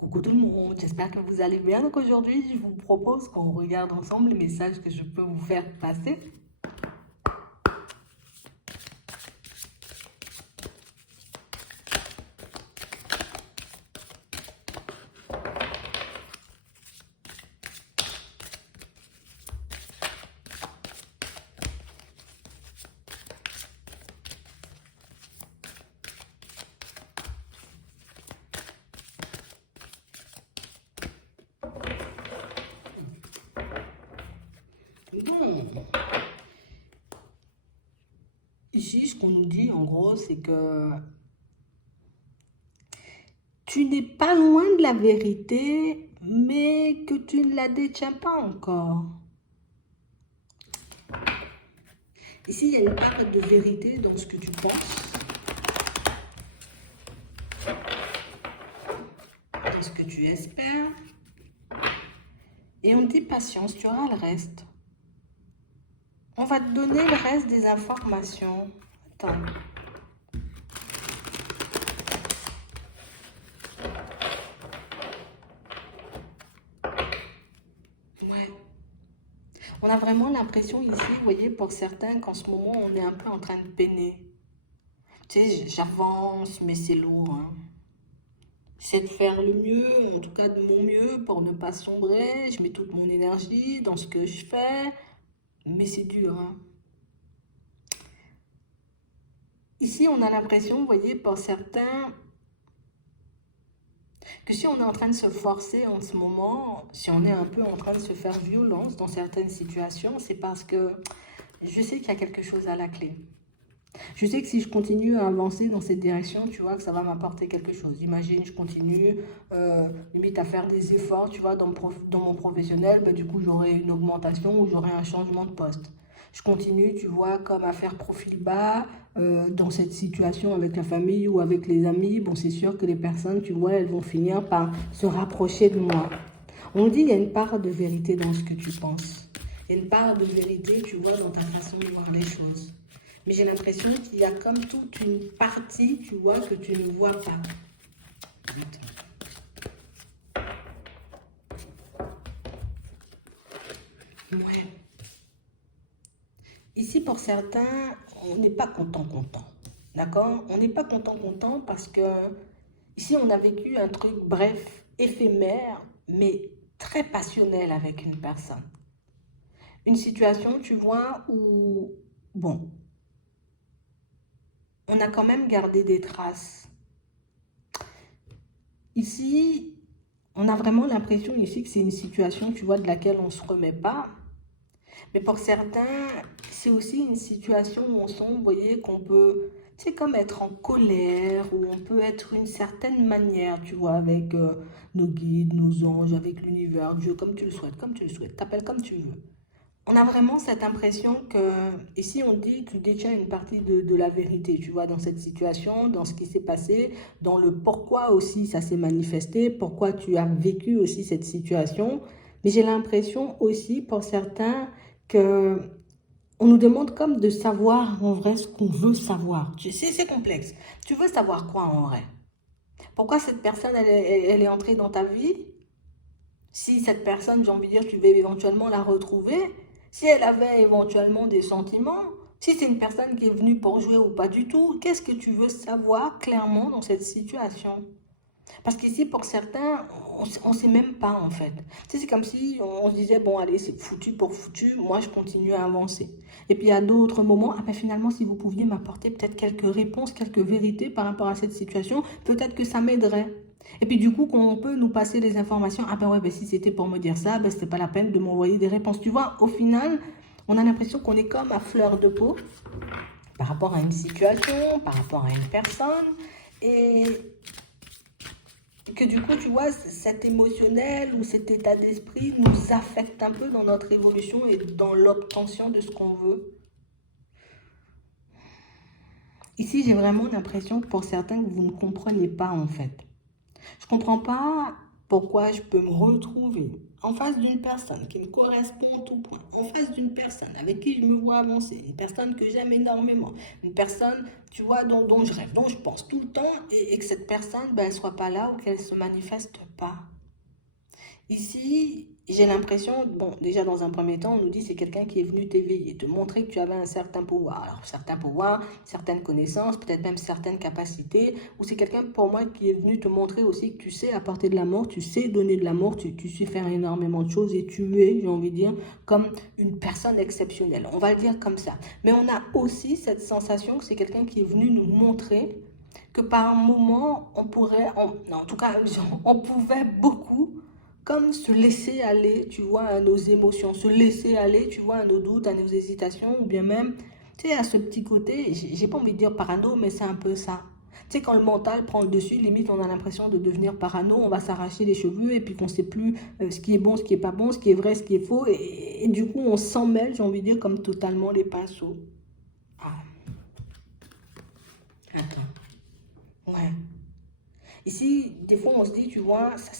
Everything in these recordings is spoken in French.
Coucou tout le monde, j'espère que vous allez bien. Donc aujourd'hui, je vous propose qu'on regarde ensemble les messages que je peux vous faire passer. Bon, ici, ce qu'on nous dit en gros, c'est que tu n'es pas loin de la vérité, mais que tu ne la détiens pas encore. Ici, il y a une part de vérité dans ce que tu penses, dans ce que tu espères. Et on dit patience, tu auras le reste. On va te donner le reste des informations. Attends. Ouais. On a vraiment l'impression ici, vous voyez, pour certains, qu'en ce moment, on est un peu en train de peiner. Tu sais, j'avance, mais c'est lourd, hein. J'essaie de faire le mieux, en tout cas de mon mieux, pour ne pas sombrer. Je mets toute mon énergie dans ce que je fais, mais c'est dur, hein. Ici, on a l'impression, vous voyez, pour certains, que si on est en train de se forcer en ce moment, si on est un peu en train de se faire violence dans certaines situations, c'est parce que je sais qu'il y a quelque chose à la clé. Je sais que si je continue à avancer dans cette direction, tu vois, que ça va m'apporter quelque chose. Imagine, je continue, limite à faire des efforts, tu vois, dans mon professionnel, bah, du coup, j'aurai une augmentation ou j'aurai un changement de poste. Je continue, tu vois, comme à faire profil bas dans cette situation avec la famille ou avec les amis. Bon, c'est sûr que les personnes, tu vois, elles vont finir par se rapprocher de moi. On dit qu'il y a une part de vérité dans ce que tu penses. Il y a une part de vérité, tu vois, dans ta façon de voir les choses. Mais j'ai l'impression qu'il y a comme toute une partie, tu vois, que tu ne vois pas. Ouais. Ici, pour certains, on n'est pas content. D'accord? On n'est pas content parce que ici, on a vécu un truc, bref, éphémère, mais très passionnel avec une personne. Une situation, tu vois, où, bon, on a quand même gardé des traces. Ici, on a vraiment l'impression ici que c'est une situation, tu vois, de laquelle on ne se remet pas. Mais pour certains, c'est aussi une situation où on sent, vous voyez, qu'on peut, c'est comme être en colère, ou on peut être d'une certaine manière, tu vois, avec nos guides, nos anges, avec l'univers, Dieu, comme tu le souhaites, t'appelles comme tu veux. On a vraiment cette impression que, ici on dit que tu détiens une partie de la vérité, tu vois, dans cette situation, dans ce qui s'est passé, dans le pourquoi aussi ça s'est manifesté, pourquoi tu as vécu aussi cette situation. Mais j'ai l'impression aussi pour certains que on nous demande comme de savoir en vrai ce qu'on veut savoir. Tu sais, c'est complexe. Tu veux savoir quoi en vrai? Pourquoi cette personne, elle est entrée dans ta vie? Si cette personne, j'ai envie de dire, tu veux éventuellement la retrouver, si elle avait éventuellement des sentiments, si c'est une personne qui est venue pour jouer ou pas du tout, qu'est-ce que tu veux savoir clairement dans cette situation? Parce qu'ici, pour certains, on ne sait même pas en fait. Tu sais, c'est comme si on se disait, bon, allez, c'est foutu pour foutu, moi je continue à avancer. Et puis à d'autres moments, ah ben finalement, si vous pouviez m'apporter peut-être quelques réponses, quelques vérités par rapport à cette situation, peut-être que ça m'aiderait. Et puis du coup, quand on peut nous passer les informations, ah ben ouais, ben si c'était pour me dire ça, ben c'était pas la peine de m'envoyer des réponses. Tu vois, au final, on a l'impression qu'on est comme à fleur de peau par rapport à une situation, par rapport à une personne. Et que du coup, tu vois, cet émotionnel ou cet état d'esprit nous affecte un peu dans notre évolution et dans l'obtention de ce qu'on veut. Ici, j'ai vraiment l'impression que pour certains, que vous ne comprenez pas en fait. Je ne comprends pas pourquoi je peux me retrouver en face d'une personne qui me correspond en tout point, en face d'une personne avec qui je me vois avancer, une personne que j'aime énormément, une personne, tu vois, dont je rêve, dont je pense tout le temps, et que cette personne, ben, elle soit pas là ou qu'elle se manifeste pas. Ici, j'ai l'impression, bon, déjà dans un premier temps, on nous dit c'est quelqu'un qui est venu t'éveiller, te montrer que tu avais un certain pouvoir. Alors, certains pouvoirs, certaines connaissances, peut-être même certaines capacités, ou c'est quelqu'un pour moi qui est venu te montrer aussi que tu sais apporter de l'amour, tu sais donner de l'amour, tu sais faire énormément de choses et tu es, j'ai envie de dire, comme une personne exceptionnelle. On va le dire comme ça. Mais on a aussi cette sensation que c'est quelqu'un qui est venu nous montrer que par un moment, on pourrait, non, en tout cas, on pouvait beaucoup comme se laisser aller, tu vois, à nos émotions, se laisser aller, tu vois, à nos doutes, à nos hésitations, ou bien même, tu sais, à ce petit côté, j'ai pas envie de dire parano, mais c'est un peu ça. Tu sais, quand le mental prend le dessus, limite, on a l'impression de devenir parano, on va s'arracher les cheveux et puis qu'on sait plus ce qui est bon, ce qui est pas bon, ce qui est vrai, ce qui est faux, et du coup, on s'en mêle, j'ai envie de dire, comme totalement les pinceaux. Ah, attends, ouais. Ici, des fois, on se dit, tu vois, ça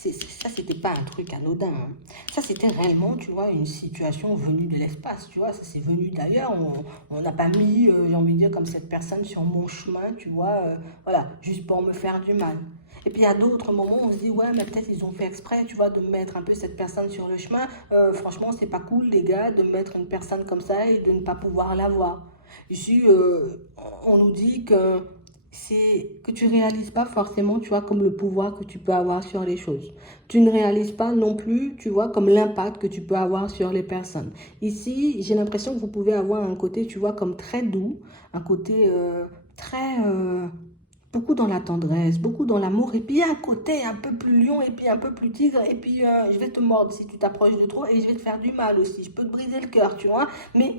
c'était pas un truc anodin, hein. Ça, c'était réellement, tu vois, une situation venue de l'espace, tu vois. Ça, c'est venu d'ailleurs. On n'a pas mis, j'ai envie de dire, comme cette personne sur mon chemin, tu vois, voilà, juste pour me faire du mal. Et puis, à d'autres moments, on se dit, ouais, mais peut-être ils ont fait exprès, tu vois, de mettre un peu cette personne sur le chemin. Franchement, c'est pas cool, les gars, de mettre une personne comme ça et de ne pas pouvoir la voir. Ici, on nous dit que c'est que tu réalises pas forcément, tu vois, comme le pouvoir que tu peux avoir sur les choses. Tu ne réalises pas non plus, tu vois, comme l'impact que tu peux avoir sur les personnes. Ici, j'ai l'impression que vous pouvez avoir un côté, tu vois, comme très doux, un côté très beaucoup dans la tendresse, beaucoup dans l'amour, et puis un côté un peu plus lion, et puis un peu plus tigre, et puis je vais te mordre si tu t'approches de trop, et je vais te faire du mal aussi, je peux te briser le cœur, tu vois. Mais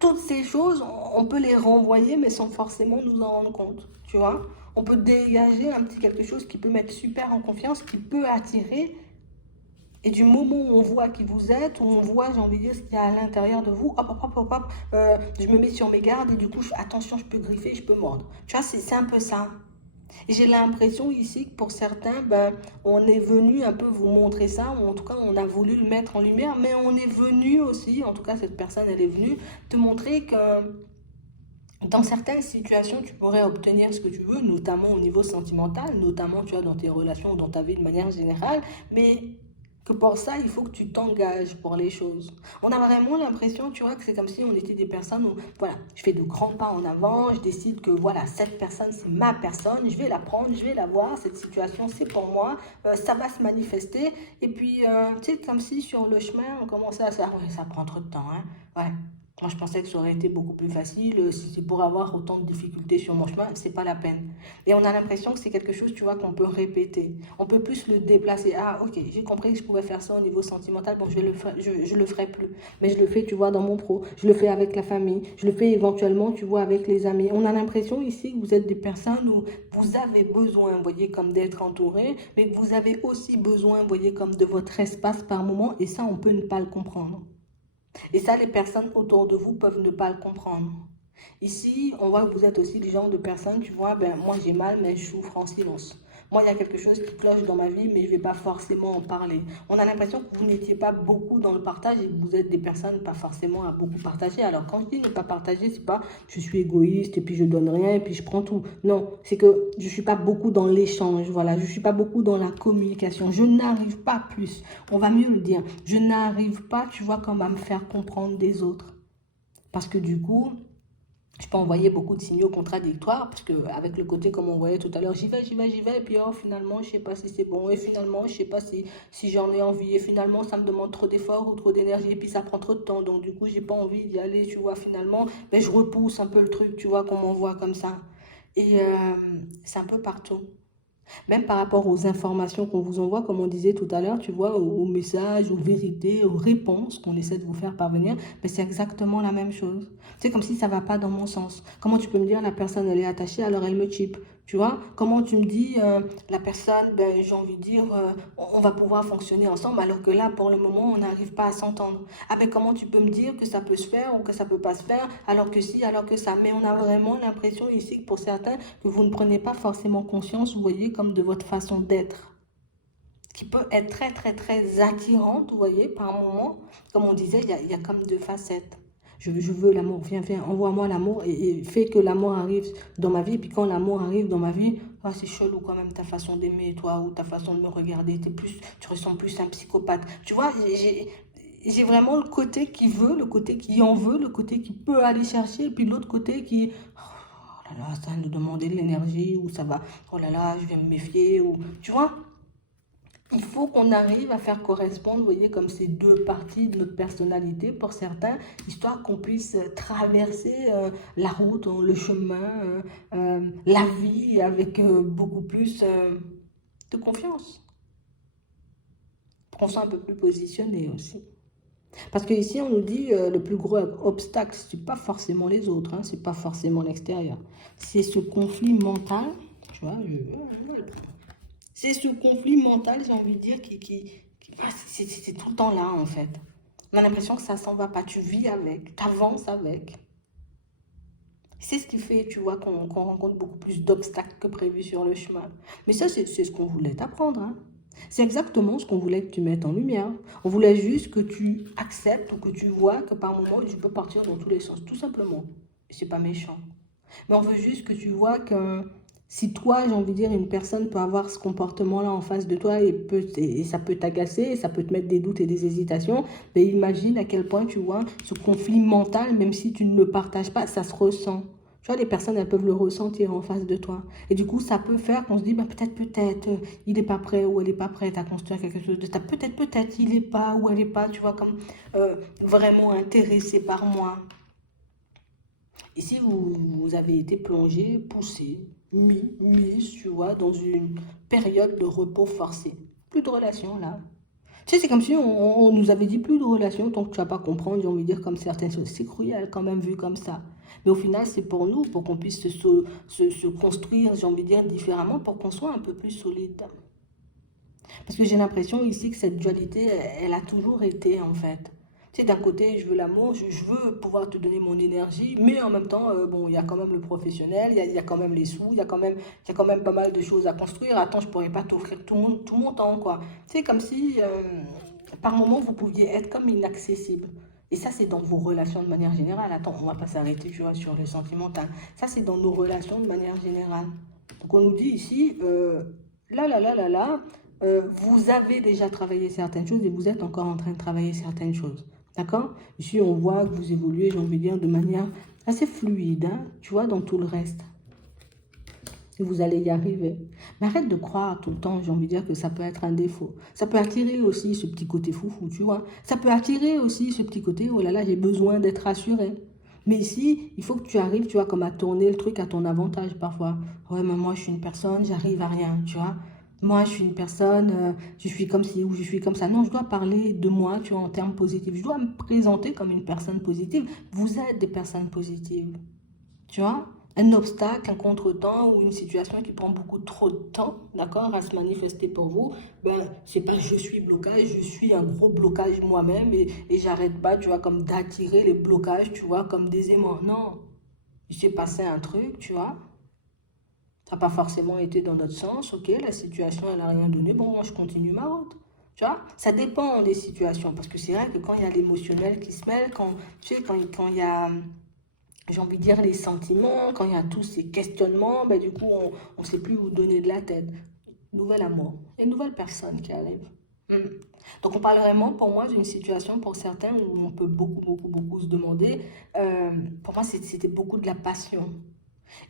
toutes ces choses, on peut les renvoyer, mais sans forcément nous en rendre compte, tu vois. On peut dégager un petit quelque chose qui peut mettre super en confiance, qui peut attirer, et du moment où on voit qui vous êtes, où on voit, j'ai envie de dire, ce qu'il y a à l'intérieur de vous, hop, hop, hop, hop, hop, je me mets sur mes gardes, et du coup, attention, je peux griffer, je peux mordre. Tu vois, c'est un peu ça. Et j'ai l'impression ici que pour certains, ben, on est venu un peu vous montrer ça, ou en tout cas on a voulu le mettre en lumière, mais on est venu aussi, en tout cas cette personne elle est venue te montrer que dans certaines situations tu pourrais obtenir ce que tu veux, notamment au niveau sentimental, notamment tu vois dans tes relations, dans ta vie de manière générale, mais que pour ça, il faut que tu t'engages pour les choses. On a vraiment l'impression, tu vois, que c'est comme si on était des personnes où, voilà, je fais de grands pas en avant, je décide que, voilà, cette personne, c'est ma personne, je vais la prendre, je vais la voir, cette situation, c'est pour moi, ça va se manifester. Et puis, tu sais, comme si sur le chemin, on commençait à ça, ouais, ça prend trop de temps, hein, ouais. Moi, je pensais que ça aurait été beaucoup plus facile. Si c'est pour avoir autant de difficultés sur mon chemin, c'est pas la peine. Et on a l'impression que c'est quelque chose, tu vois, qu'on peut répéter. On peut plus le déplacer. Ah, ok, j'ai compris que je pouvais faire ça au niveau sentimental. Bon, je le ferai plus. Mais je le fais, tu vois, dans mon pro. Je le fais avec la famille. Je le fais éventuellement, tu vois, avec les amis. On a l'impression ici que vous êtes des personnes où vous avez besoin, vous voyez, comme d'être entouré, mais que vous avez aussi besoin, vous voyez, comme de votre espace par moment. Et ça, on peut ne pas le comprendre. Et ça, les personnes autour de vous peuvent ne pas le comprendre. Ici, on voit que vous êtes aussi le genre de personne, tu vois, ben moi j'ai mal, mais je souffre en silence. Moi, il y a quelque chose qui cloche dans ma vie, mais je ne vais pas forcément en parler. On a l'impression que vous n'étiez pas beaucoup dans le partage et que vous êtes des personnes pas forcément à beaucoup partager. Alors, quand je dis ne pas partager, c'est pas je suis égoïste et puis je donne rien et puis je prends tout. Non, c'est que je ne suis pas beaucoup dans l'échange, voilà. Je ne suis pas beaucoup dans la communication. Je n'arrive pas plus. On va mieux le dire. Je n'arrive pas, tu vois, comme à me faire comprendre des autres. Parce que du coup, je peux envoyer beaucoup de signaux contradictoires, parce que avec le côté, comme on voyait tout à l'heure, j'y vais, j'y vais, j'y vais, et puis oh, finalement, je sais pas si c'est bon, et finalement, je sais pas si j'en ai envie, et finalement, ça me demande trop d'efforts ou trop d'énergie, et puis ça prend trop de temps, donc du coup, j'ai pas envie d'y aller, tu vois, finalement, mais je repousse un peu le truc, tu vois, qu'on m'envoie comme ça. Et c'est un peu partout. Même par rapport aux informations qu'on vous envoie, comme on disait tout à l'heure, tu vois, aux messages, aux vérités, aux réponses qu'on essaie de vous faire parvenir, mais c'est exactement la même chose. C'est comme si ça ne va pas dans mon sens. Comment tu peux me dire la personne elle est attachée alors elle me chipe, tu vois? Comment tu me dis la personne, ben, j'ai envie de dire, on va pouvoir fonctionner ensemble alors que là pour le moment on n'arrive pas à s'entendre. Ah ben comment tu peux me dire que ça peut se faire ou que ça peut pas se faire alors que si, alors que ça. Mais on a vraiment l'impression ici que pour certains que vous ne prenez pas forcément conscience, vous voyez, comme de votre façon d'être. qui peut être très, très, très attirante, vous voyez, par moment. Comme on disait, il y a comme deux facettes. Je veux l'amour, viens, viens, envoie-moi l'amour et fais que l'amour arrive dans ma vie. Et puis quand l'amour arrive dans ma vie, ah, c'est chelou quand même ta façon d'aimer, toi, ou ta façon de me regarder. Tu ressembles plus à un psychopathe. Tu vois, j'ai vraiment le côté qui veut, le côté qui en veut, le côté qui peut aller chercher, et puis l'autre côté qui, oh là là, ça va nous demander de l'énergie, ou ça va, oh là là, je vais me méfier, ou, tu vois. Il faut qu'on arrive à faire correspondre, vous voyez, comme ces deux parties de notre personnalité pour certains, histoire qu'on puisse traverser la route, le chemin, la vie avec beaucoup plus de confiance. Pour qu'on soit un peu plus positionné aussi. Parce qu'ici, on nous dit le plus gros obstacle, ce n'est pas forcément les autres, hein, ce n'est pas forcément l'extérieur. C'est ce conflit mental, tu vois, c'est ce conflit mental, j'ai envie de dire, c'est tout le temps là, en fait. On a l'impression que ça s'en va pas. Tu vis avec, tu avances avec. C'est ce qui fait, tu vois, qu'on rencontre beaucoup plus d'obstacles que prévu sur le chemin. Mais ça, c'est ce qu'on voulait t'apprendre. Hein. C'est exactement ce qu'on voulait que tu mettes en lumière. On voulait juste que tu acceptes ou que tu vois que par moment, tu peux partir dans tous les sens, tout simplement. Et c'est pas méchant. Mais on veut juste que tu vois que si toi, j'ai envie de dire, une personne peut avoir ce comportement-là en face de toi et ça peut t'agacer, et ça peut te mettre des doutes et des hésitations, mais imagine à quel point, tu vois, ce conflit mental, même si tu ne le partages pas, ça se ressent. Tu vois, les personnes, elles peuvent le ressentir en face de toi. Et du coup, ça peut faire qu'on se dit, bah, peut-être, il n'est pas prêt ou elle n'est pas prête à construire quelque chose de ça. Peut-être, il n'est pas ou elle n'est pas, tu vois, comme vraiment intéressé par moi. Ici, vous avez été plongé, poussé, mis, tu vois, dans une période de repos forcé. Plus de relations, là. Tu sais, c'est comme si on nous avait dit plus de relations tant que tu vas pas comprendre, j'ai envie de dire, comme certaines choses. C'est cruel quand même vu comme ça. Mais au final, c'est pour nous, pour qu'on puisse se construire, j'ai envie de dire, différemment, pour qu'on soit un peu plus solide. Parce que j'ai l'impression ici que cette dualité, elle a toujours été, en fait. Tu sais, d'un côté, je veux l'amour, je veux pouvoir te donner mon énergie, mais en même temps, bon, il y a quand même le professionnel, il y a quand même les sous, il y a quand même pas mal de choses à construire. Attends, je pourrais pas t'offrir tout mon temps, quoi. C'est comme si, par moment, vous pouviez être comme inaccessible. Et ça, c'est dans vos relations de manière générale. Attends, on va pas s'arrêter, tu vois, sur le sentimental. Ça, c'est dans nos relations de manière générale. Donc, on nous dit ici, là, vous avez déjà travaillé certaines choses et vous êtes encore en train de travailler certaines choses. D'accord? Ici, on voit que vous évoluez, j'ai envie de dire, de manière assez fluide, hein, tu vois, dans tout le reste. Et vous allez y arriver. Mais arrête de croire tout le temps, j'ai envie de dire, que ça peut être un défaut. Ça peut attirer aussi ce petit côté foufou, tu vois. Ça peut attirer aussi ce petit côté, oh là là, j'ai besoin d'être rassuré. Mais ici, il faut que tu arrives, tu vois, comme à tourner le truc à ton avantage parfois. Ouais, mais moi, je suis une personne, j'arrive à rien, tu vois. Moi, je suis une personne, je suis comme ci ou je suis comme ça. Non, je dois parler de moi, tu vois, en termes positifs. Je dois me présenter comme une personne positive. Vous êtes des personnes positives, tu vois. Un obstacle, un contretemps ou une situation qui prend beaucoup trop de temps, d'accord, à se manifester pour vous, ben, c'est pas je suis blocage, je suis un gros blocage moi-même et j'arrête pas, tu vois, comme d'attirer les blocages, tu vois, comme des aimants. Non, il s'est passé un truc, tu vois. Ça n'a pas forcément été dans notre sens, ok, la situation, elle n'a rien donné, bon, moi, je continue ma route. Tu vois, ça dépend des situations, parce que c'est vrai que quand il y a l'émotionnel qui se mêle, quand, tu sais, quand il y a, j'ai envie de dire, les sentiments, quand il y a tous ces questionnements, ben, du coup, on ne sait plus où donner de la tête. Nouvel amour, une nouvelle personne qui arrive. Donc, on parle vraiment, pour moi, d'une situation, pour certains, où on peut beaucoup se demander, pour moi, c'était beaucoup de la passion.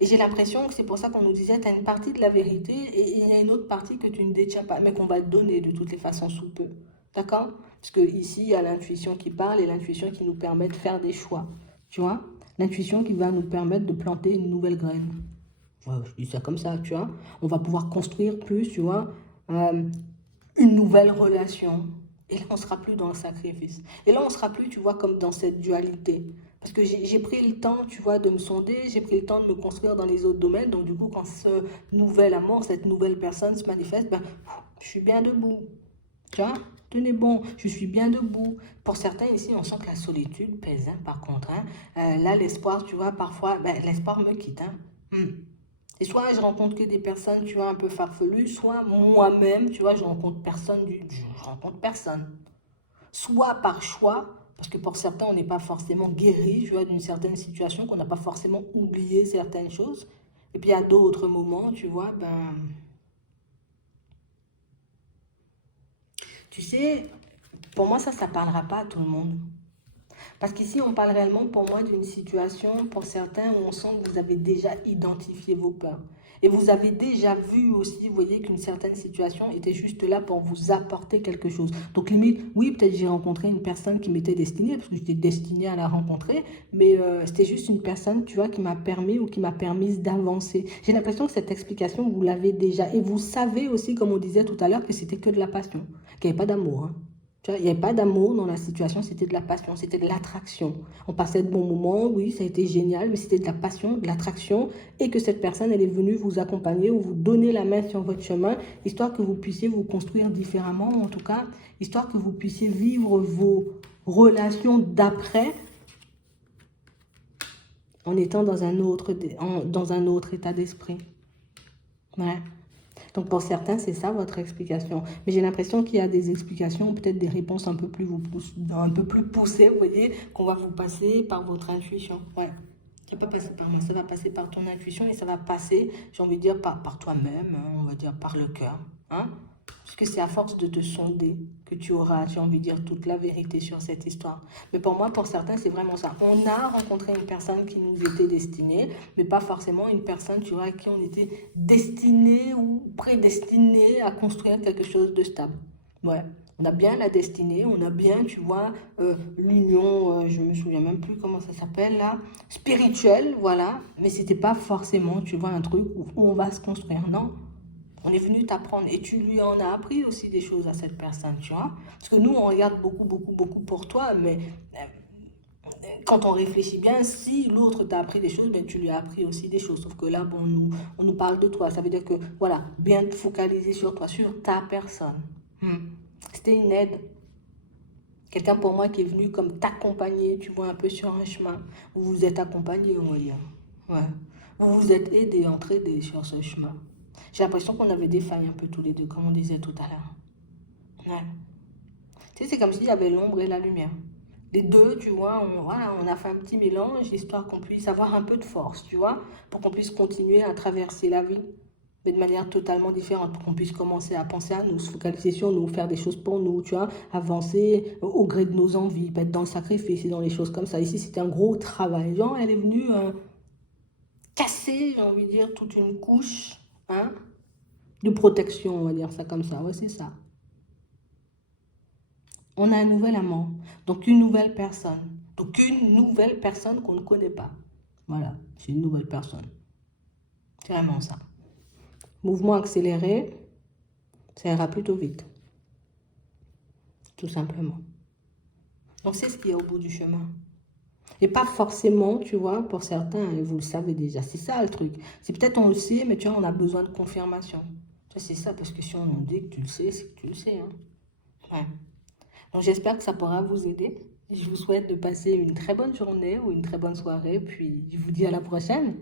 Et j'ai l'impression que c'est pour ça qu'on nous disait, tu as une partie de la vérité et il y a une autre partie que tu ne détiens pas, mais qu'on va te donner de toutes les façons sous peu. D'accord? Parce que ici, il y a l'intuition qui parle et l'intuition qui nous permet de faire des choix. Tu vois? L'intuition qui va nous permettre de planter une nouvelle graine. Ouais, je dis ça comme ça, tu vois? On va pouvoir construire plus, tu vois, une nouvelle relation. Et là, on ne sera plus dans le sacrifice. Et là, on ne sera plus, tu vois, comme dans cette dualité. Parce que j'ai pris le temps, tu vois, de me sonder, j'ai pris le temps de me construire dans les autres domaines. Donc, du coup, quand ce nouvel amour, cette nouvelle personne se manifeste, ben, je suis bien debout. Tu vois, tenez bon, je suis bien debout. Pour certains ici, on sent que la solitude pèse, hein, par contre. Hein. Là, l'espoir, tu vois, parfois, ben, l'espoir me quitte. Hein. Et soit je rencontre que des personnes, tu vois, un peu farfelues, soit moi-même, tu vois, je rencontre personne je rencontre personne. Soit par choix, parce que pour certains, on n'est pas forcément guéri, tu vois, d'une certaine situation, qu'on n'a pas forcément oublié certaines choses. Et puis à d'autres moments, tu vois, ben, tu sais, pour moi, ça ne parlera pas à tout le monde. Parce qu'ici, on parle réellement pour moi d'une situation, pour certains, où on sent que vous avez déjà identifié vos peurs. Et vous avez déjà vu aussi, vous voyez, qu'une certaine situation était juste là pour vous apporter quelque chose. Donc limite, oui, peut-être j'ai rencontré une personne qui m'était destinée, parce que j'étais destinée à la rencontrer, mais c'était juste une personne, tu vois, qui m'a permis ou qui m'a permise d'avancer. J'ai l'impression que cette explication, vous l'avez déjà. Et vous savez aussi, comme on disait tout à l'heure, que c'était que de la passion, qu'il n'y avait pas d'amour, hein. Tu vois, il n'y avait pas d'amour dans la situation, c'était de la passion, c'était de l'attraction. On passait de bons moments, oui, ça a été génial, mais c'était de la passion, de l'attraction, et que cette personne, elle est venue vous accompagner ou vous donner la main sur votre chemin, histoire que vous puissiez vous construire différemment, en tout cas, histoire que vous puissiez vivre vos relations d'après en étant dans un autre état d'esprit. Ouais. Donc pour certains, c'est ça votre explication. Mais j'ai l'impression qu'il y a des explications, peut-être des réponses un peu plus poussées, vous voyez, qu'on va vous passer par votre intuition. Ouais. Ça peut passer par moi, ça va passer par ton intuition et ça va passer, j'ai envie de dire, par toi-même, hein, on va dire par le cœur. Hein? Parce que c'est à force de te sonder que tu auras, j'ai envie de dire, toute la vérité sur cette histoire. Mais pour moi, pour certains, c'est vraiment ça. On a rencontré une personne qui nous était destinée, mais pas forcément une personne, tu vois, à qui on était destiné ou prédestiné à construire quelque chose de stable. Ouais. On a bien la destinée, on a bien, tu vois, l'union, je me souviens même plus comment ça s'appelle là, spirituelle, voilà. Mais c'était pas forcément, tu vois, un truc où on va se construire, non. On est venu t'apprendre et tu lui en as appris aussi des choses à cette personne, tu vois. Parce que nous, on regarde beaucoup, beaucoup, beaucoup pour toi, mais quand on réfléchit bien, si l'autre t'a appris des choses, ben, tu lui as appris aussi des choses. Sauf que là, bon, on nous parle de toi. Ça veut dire que, voilà, bien te focaliser sur toi, sur ta personne. C'était une aide. Quelqu'un pour moi qui est venu comme t'accompagner, tu vois, un peu sur un chemin. Vous vous êtes accompagné, on va dire. Ouais. Vous vous êtes aidés, entraidés sur ce chemin. J'ai l'impression qu'on avait des failles un peu tous les deux, comme on disait tout à l'heure. Ouais. Tu sais, c'est comme s'il y avait l'ombre et la lumière. Les deux, tu vois, voilà, on a fait un petit mélange, histoire qu'on puisse avoir un peu de force, tu vois, pour qu'on puisse continuer à traverser la vie, mais de manière totalement différente, pour qu'on puisse commencer à penser à nous, se focaliser sur nous, faire des choses pour nous, tu vois, avancer au gré de nos envies, pas être dans le sacrifice et dans les choses comme ça. Ici, c'était un gros travail. Genre, elle est venue casser, j'ai envie de dire, toute une couche, hein, de protection, on va dire ça comme ça. Ouais, c'est ça. On a un nouvel amant, donc une nouvelle personne. Donc une nouvelle personne qu'on ne connaît pas. Voilà, c'est une nouvelle personne. C'est vraiment ça. Mouvement accéléré, ça ira plutôt vite. Tout simplement. Donc c'est ce qu'il y a au bout du chemin. Et pas forcément, tu vois, pour certains, et vous le savez déjà. C'est ça le truc. C'est peut-être on le sait, mais tu vois, on a besoin de confirmation. C'est ça, parce que si on nous dit que tu le sais, c'est que tu le sais. Hein. Ouais. Donc j'espère que ça pourra vous aider. Je vous souhaite de passer une très bonne journée ou une très bonne soirée, puis je vous dis à la prochaine.